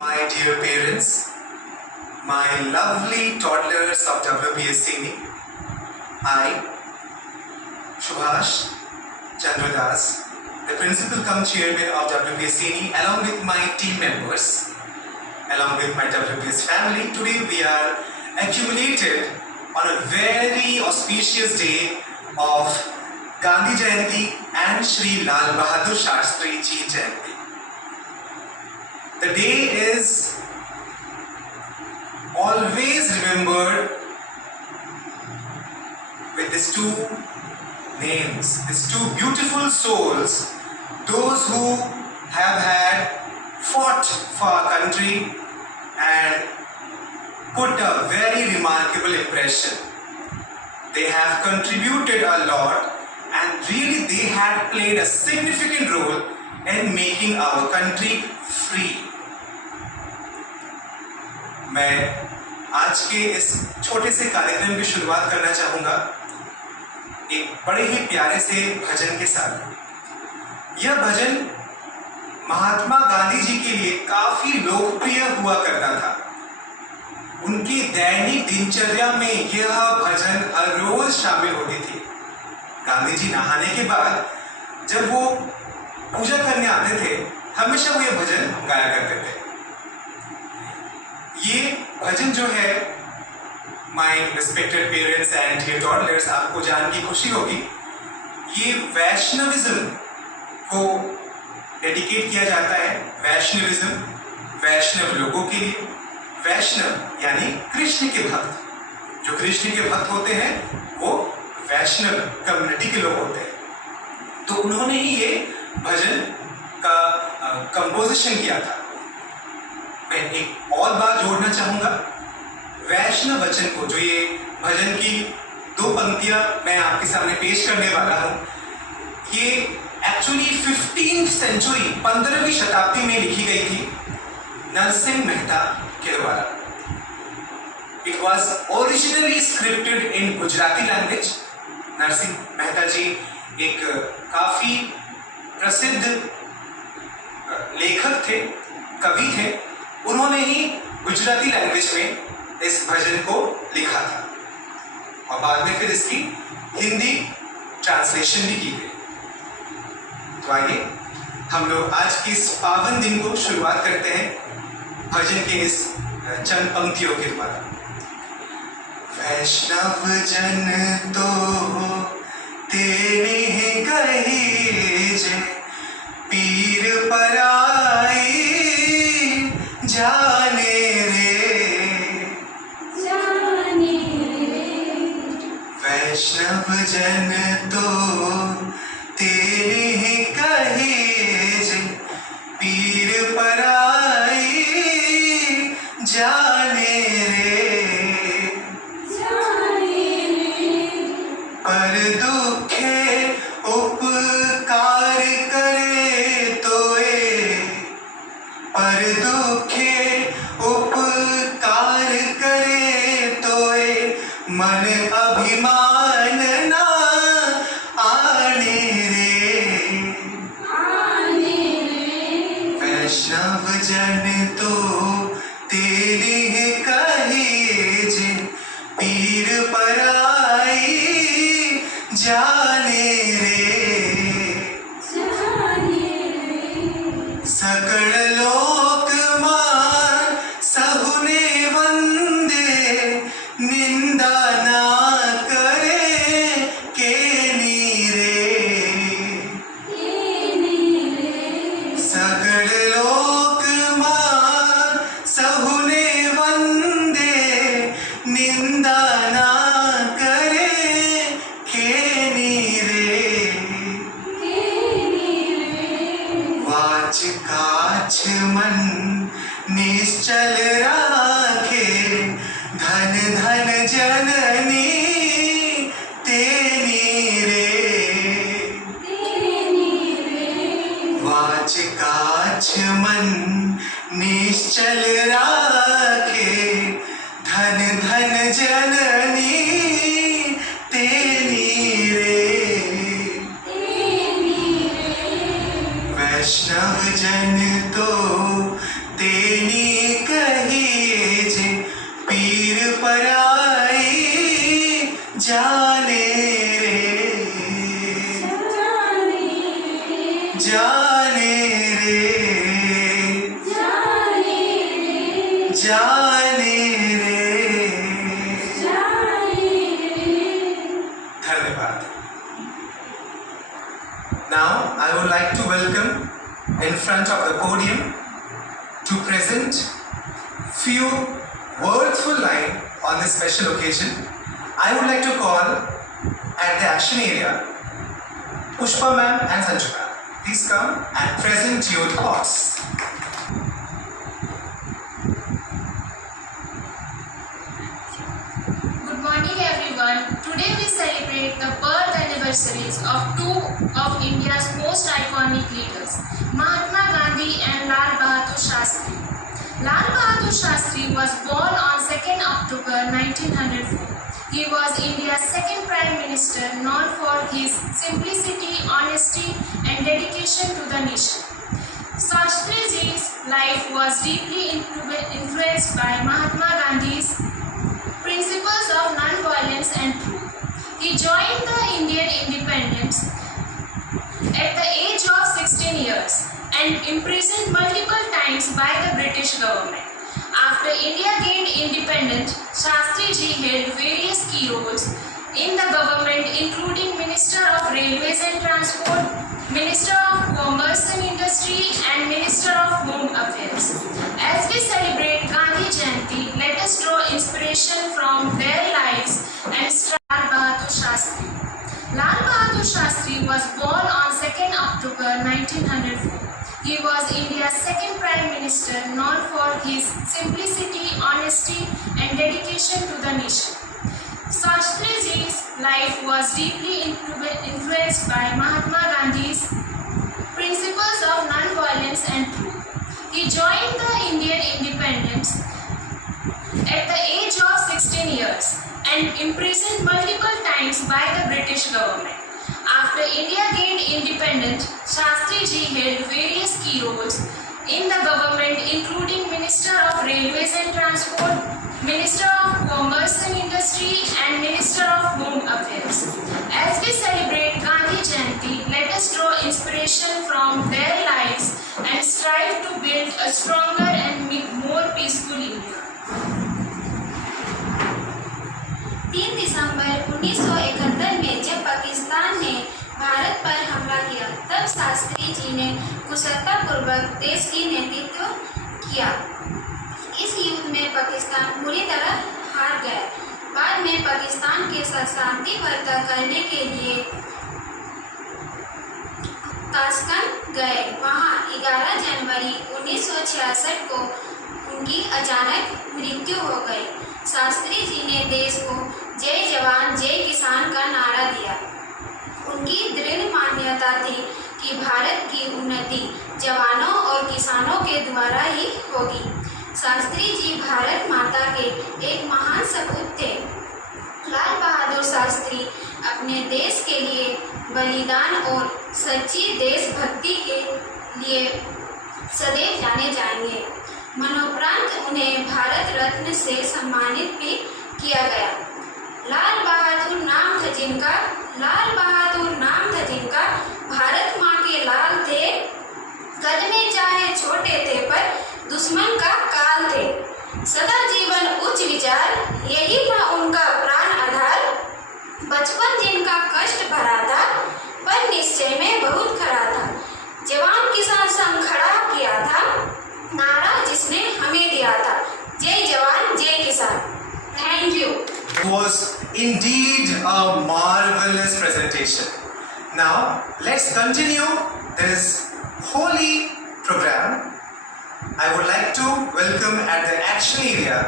My dear parents, my lovely toddlers of WPSCini, I, Subhash Chandradas, the principal cum chairman of WPSCini, along with my team members, along with my WPS family, today we are accumulated on a very auspicious day of Gandhi Jayanti and Shri Lal Bahadur Shastri Ji Jayanti. The day is always remembered with these two names, these two beautiful souls, those who have fought for our country and put a very remarkable impression. They have contributed a lot and really they had played a significant role in making our country free. मैं आज के इस छोटे से कार्यक्रम की शुरुआत करना चाहूँगा एक बड़े ही प्यारे से भजन के साथ। यह भजन महात्मा गांधी जी के लिए काफी लोकप्रिय हुआ करता था। उनकी दैनिक दिनचर्या में यह भजन हर रोज शामिल होती थी। गांधी जी नहाने के बाद जब वो पूजा करने आते थे, हमेशा वो ये भजन गाया करते थे। ये भजन जो है, my respected parents and dear toddlers, आपको जान की खुशी होगी, ये वैष्णविज्म को डेडिकेट किया जाता है। वैष्णविज्म वैष्णव लोगों के लिए, वैष्णव यानी कृष्ण के भक्त। जो कृष्ण के भक्त होते हैं वो वैष्णव कम्युनिटी के लोग होते हैं। तो उन्होंने ही ये भजन का कंपोजिशन किया था। मैं एक और बात जोड़ना चाहूंगा, वैष्णव वचन को, जो ये भजन की दो पंक्तियां मैं आपके सामने पेश करने वाला हूं, ये एक्चुअली 15th सेंचुरी 15वीं शताब्दी में लिखी गई थी नरसिंह मेहता के द्वारा। It was originally scripted in Gujarati language. Narsinh Mehta ji एक काफी प्रसिद्ध लेखक थे, कवि थे। उन्होंने ही गुजराती लैंग्वेज में इस भजन को लिखा था और बाद में फिर इसकी हिंदी ट्रांसलेशन भी की गई। तो आइए हम लोग आज के इस पावन दिन को शुरुआत करते हैं भजन के इस चंद पंक्तियों के द्वारा। वैष्णव जन तो तेरे हैं कहे जय, पीर पराई जाने रे, वैष्णव जन तो तेरे हैं कहे जय, पीर पराई जाने रे, पर दुखे उपकार करे तोए, पर दुखे उपकार करे तोए, मन अभिमान ना आने रे, वैष्णव जन तो तेरे हैं कहे जे, पीर पराई जाने रे, सकल लोक मान सहुने वंदे, निंदा ना करे के नीरे, सकल लोक मान सहुने वंदे, निंदा ना करे के नीरे, वाच काछ मन निश्चल राखे, धन धन जननी तेनी रे, वाच काछ मन निश्चल राखे, धन धन जननी तेनी रे, वैष्णव जन तो तेनी जाने रे। धन्यवाद। Now I would like to welcome in front of the podium to present few worthful lines on this special occasion. I would like to call at the action area Pushpa ma'am and Sanju ma'am. Please come and present your thoughts. Good morning everyone. Today we celebrate the birth anniversaries of two of India's most iconic leaders, Mahatma Gandhi and Lal Bahadur Shastri. Lal Bahadur Shastri was born on 2nd October 1904. He was India's second Prime Minister, known for his simplicity, honesty and dedication to the nation. Shastriji's life was deeply influenced by Mahatma Gandhi's principles of non-violence and truth. He joined the Indian independence at the age of 16 years and imprisoned multiple times by the British government. After India gained independence, Shastriji held various key roles in the government, including Minister of Railways and Transport, Minister of Commerce and Industry, and Minister of Home Affairs. As we celebrate Gandhi Jayanti, let us draw inspiration from their lives and start Lal Bahadur Shastri. Lal Bahadur Shastri was born on 2nd October 1904. He was India's second Prime Minister, known for his simplicity, honesty and dedication to the nation. Shastriji's life was deeply influenced by Mahatma Gandhi's principles of non-violence and truth. He joined the Indian independence at the age of 16 years and imprisoned multiple times by the British government. After India gained independence, Shastriji held various key roles in the government, including Minister of Railways and Transport, Minister of Commerce and Industry, and Minister of Home Affairs. As we celebrate Gandhi Jayanti, let us draw inspiration from their lives and strive to build a stronger and more peaceful India. 3 दिसंबर 1971 में जब पाकिस्तान ने भारत पर हमला किया, तब शास्त्री जी ने कुशलतापूर्वक देश की नेतृत्व किया। इस युद्ध में पाकिस्तान पूरी तरह हार गया। बाद में पाकिस्तान के साथ शांति वार्ता करने के लिए ताशकंद गए। वहां 11 जनवरी 1966 को उनकी अचानक मृत्यु हो गई। शास्त्री जी ने देश को जय जवान जय किसान का नारा दिया। उनकी दृढ़ मान्यता थी कि भारत की उन्नति जवानों और किसानों के द्वारा ही होगी। शास्त्री जी भारत माता के एक महान सपूत थे। लाल बहादुर शास्त्री अपने देश के लिए बलिदान और सच्ची देशभक्ति के लिए सदैव जाने जाएंगे। मरणोपरांत उन्हें भारत रत्न से सम्मानित भी किया गया। लाल बहादुर नाम था जिनका भारत माँ के लाल थे। कद में चाहे छोटे थे पर दुश्मन का काल थे। सदा जीवन उच्च विचार यही था उनका प्राण आधार। बचपन जिनका कष्ट भरा था पर निश्चय में बहुत खरा था। जवान किसान संग खड़ा किया था नारा जिसने हमें दिया था, जय जवान जय किसान। Thank you. It was indeed a marvelous presentation. Now let's continue this holy program. I would like to welcome at the action area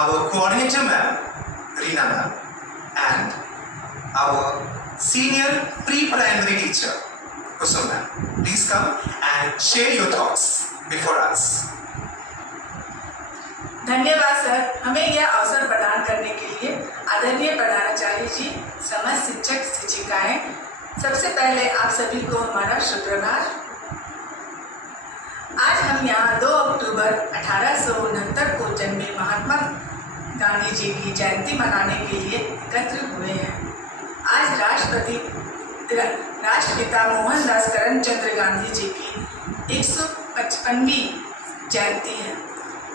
our coordinator ma'am, Reena ma'am, and our senior pre-primary teacher, Kusum ma'am. Please come and share your thoughts before us. धन्यवाद sir, हमें यह अवसर प्रदान करने के लिए। आदरणीय प्रधानाचार्य जी, समस्त शिक्षक शिक्षिकाएं, सबसे पहले आप सभी को हमारा सुप्रभात। आज हम यहाँ 2 अक्टूबर 1869 को जन्मे महात्मा गांधी जी की जयंती मनाने के लिए एकत्र हुए हैं। आज राष्ट्रपिता मोहनदास करमचंद गांधी जी की 155वीं जयंती है।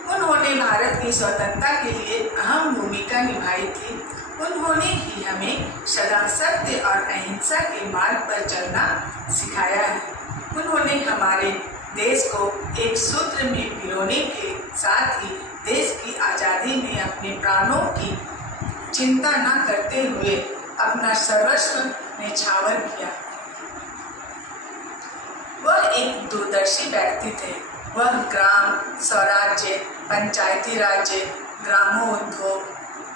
उन्होंने भारत की स्वतंत्रता के लिए अहम भूमिका निभाई थी। उन्होंने ही हमें सदा सत्य और अहिंसा के मार्ग पर चलना सिखाया है। उन्होंने हमारे देश को एक सूत्र में पिरोने के साथ ही देश की आज़ादी में अपने प्राणों की चिंता न करते हुए अपना सर्वस्व न्यौछावर किया। वह एक दूरदर्शी व्यक्ति थे। वह ग्राम स्वराज्य, पंचायती राज्य, ग्रामोद्योग,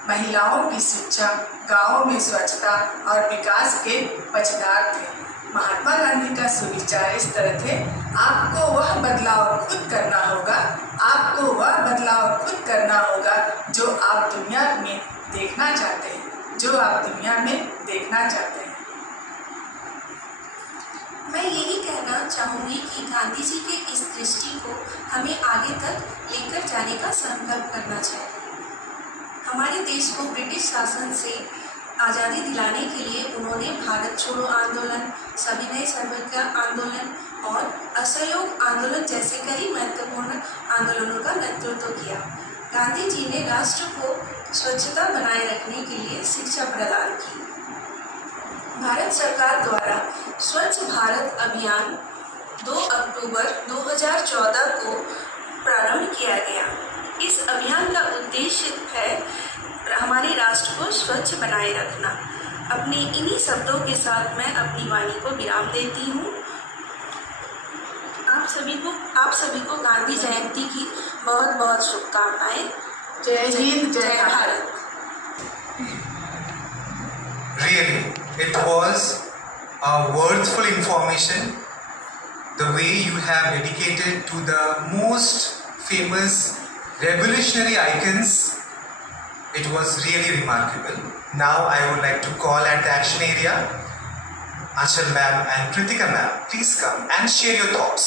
महिलाओं की शिक्षा, गांवों में स्वच्छता और विकास के पक्षधर थे। महात्मा गांधी का सुविचार इस तरह थे, आपको वह बदलाव खुद करना होगा, आपको वह बदलाव खुद करना होगा जो आप दुनिया में देखना चाहते हैं, जो आप दुनिया में देखना चाहते हैं। मैं यही कहना चाहूँगी कि गांधी जी के इस दृष्टि को हमें आगे तक लेकर जाने का संकल्प करना चाहिए। हमारे देश को ब्रिटिश शासन से आज़ादी दिलाने के लिए उन्होंने भारत छोड़ो आंदोलन, सविनय सर्वज्ञ आंदोलन और असहयोग आंदोलन जैसे कई महत्वपूर्ण आंदोलनों का नेतृत्व किया। गांधी जी ने राष्ट्र को स्वच्छता बनाए रखने के लिए शिक्षा प्रदान की। भारत सरकार द्वारा स्वच्छ भारत अभियान 2 अक्टूबर 2014 को प्रारंभ किया गया। इस अभियान का उद्देश्य है हमारे राष्ट्र को स्वच्छ बनाए रखना। अपने इन्हीं शब्दों के साथ मैं अपनी वाणी को विराम देती हूँ। आप सभी को गांधी जयंती की बहुत बहुत शुभकामनाएं। जय हिंद, जय Bharat. Really, it was a worthful information. The way you have dedicated to the most famous revolutionary icons, it was really remarkable. Now I would like to call at the action area, Achal ma'am and Kritika ma'am. Please come and share your thoughts.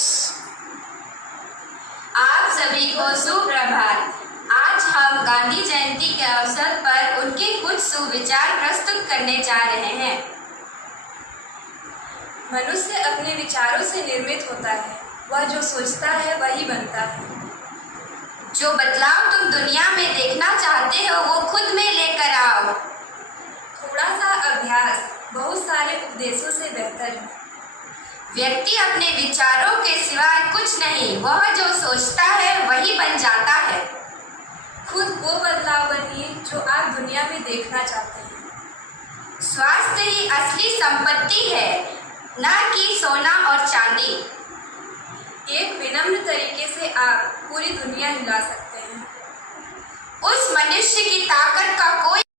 आप सभी को सुप्रभात। आज हम गांधी जयंती के अवसर पर उनके कुछ सुविचार प्रस्तुत करने जा रहे हैं। मनुष्य अपने विचारों से निर्मित होता है। वह जो सोचता है वही बनता है। जो बदलाव तुम दुनिया में देखना चाहते हो वो खुद में लेकर आओ। थोड़ा सा अभ्यास बहुत सारे उपदेशों से बेहतर है। व्यक्ति अपने विचारों के सिवाय कुछ नहीं, वह जो सोचता है वही बन जाता है। खुद वो बदलाव बनिए जो आप दुनिया में देखना चाहते हैं। स्वास्थ्य ही असली संपत्ति है, न कि सोना और चांदी। एक विनम्र तरीके से आप पूरी दुनिया हिला सकते हैं। उस मनुष्य की ताकत का कोई